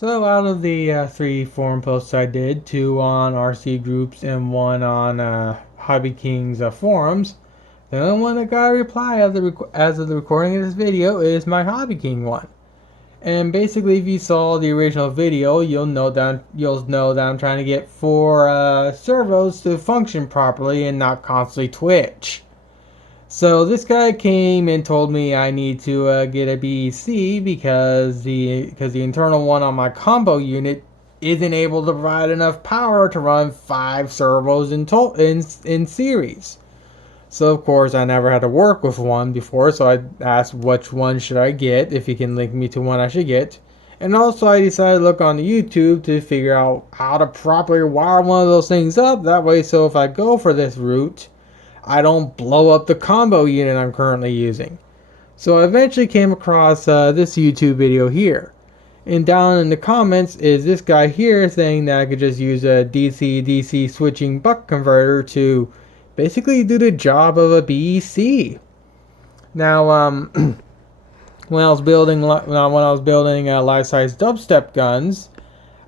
So out of the 3 forum posts I did, 2 on RC groups and 1 on Hobby King's forums, the only one that got a reply as of the recording of this video is my Hobby King one. And basically, if you saw the original video, you'll know that I'm trying to get 4 servos to function properly and not constantly twitch. So this guy came and told me I need to get a BEC because the internal one on my combo unit isn't able to provide enough power to run 5 servos in series. So of course I never had to work with one before, so I asked which one should I get, if he can link me to one I should get. And also I decided to look on the YouTube to figure out how to properly wire one of those things up. That way, so if I go for this route, I don't blow up the combo unit I'm currently using. So I eventually came across this YouTube video here. And down in the comments is this guy here saying that I could just use a DC-DC switching buck converter to basically do the job of a BEC. Now, when I was building life-size dubstep guns,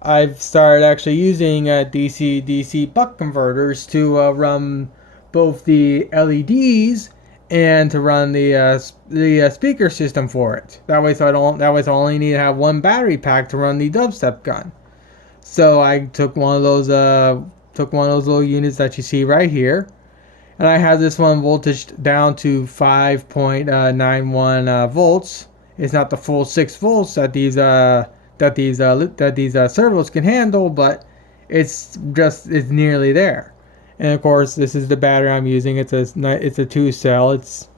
I've started actually using DC-DC buck converters to run both the LEDs and to run the speaker system for it. That way, so I only need to have 1 battery pack to run the dubstep gun. So I took one of those little units that you see right here, and I have this one voltage down to 5.91 volts. It's not the full 6 volts that these servos can handle, but it's nearly there. And of course, this is the battery I'm using. It's a 2-cell. It's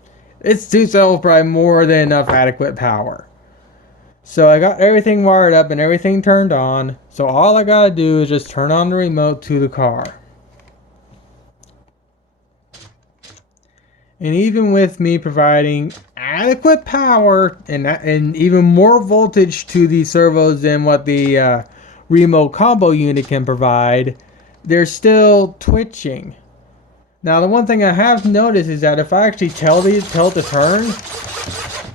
2 cells, probably more than enough adequate power. So I got everything wired up and everything turned on. So all I gotta do is just turn on the remote to the car. And even with me providing adequate power and even more voltage to the servos than what the remote combo unit can provide, they're still twitching. Now, the one thing I have noticed is that if I actually tell it to turn,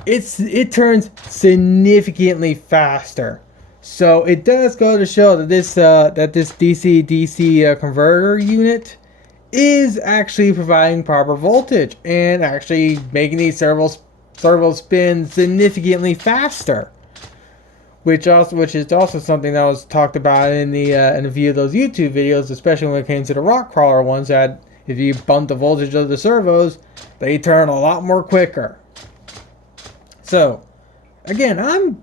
it turns significantly faster. So it does go to show that this DC-DC converter unit is actually providing proper voltage and actually making these servos spin significantly faster. Which is also something that was talked about in a few of those YouTube videos, especially when it came to the rock crawler ones, that if you bump the voltage of the servos, they turn a lot more quicker. So, again, I'm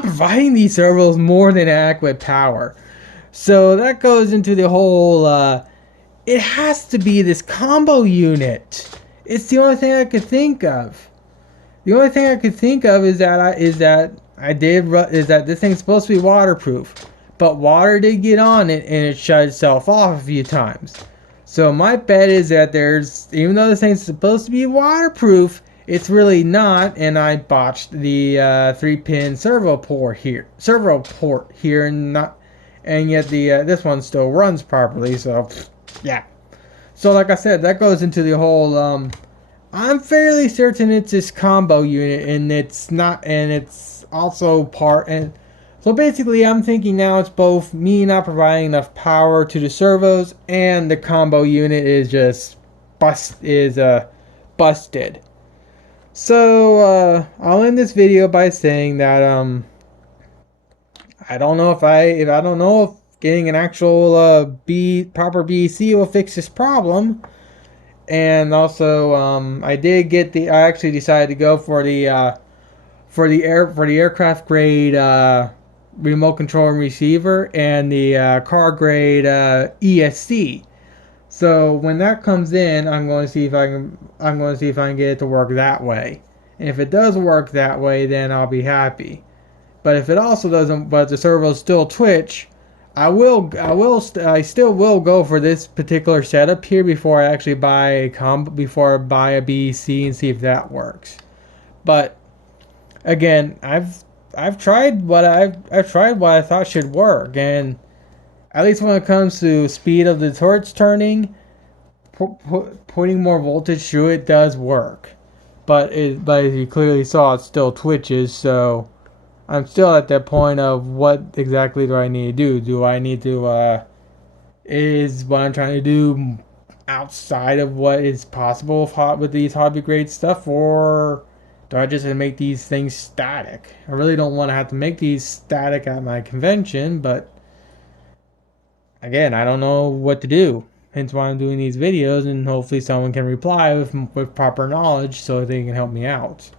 providing these servos more than adequate power. So that goes into the whole, it has to be this combo unit. It's the only thing I could think of. The only thing I could think of is that this thing's supposed to be waterproof, but water did get on it and it shut itself off a few times. So my bet is that even though this thing's supposed to be waterproof, it's really not, and I botched the 3-pin servo port here, and yet this one still runs properly. So yeah. So like I said, that goes into the whole. I'm fairly certain it's this combo unit, and it's not, and it's also part. And so basically, I'm thinking now it's both me not providing enough power to the servos, and the combo unit is just busted. So I'll end this video by saying that I don't know if getting an actual proper BEC will fix this problem. And also, I actually decided to go for the aircraft grade remote control and receiver and the car grade ESC. So when that comes in, I'm going to see if I can get it to work that way. And if it does work that way, then I'll be happy. But if it also doesn't, but the servos still twitch, I still will go for this particular setup here before I actually buy a BEC and see if that works. But again, I've tried what I thought should work, and at least when it comes to speed of the torch turning, putting more voltage through it does work. But as you clearly saw, it still twitches. So I'm still at that point of what exactly do I need to do? Do I need to, is what I'm trying to do outside of what is possible with these hobby grade stuff, or do I just make these things static? I really don't want to have to make these static at my convention, but again, I don't know what to do. Hence why I'm doing these videos, and hopefully someone can reply with proper knowledge so they can help me out.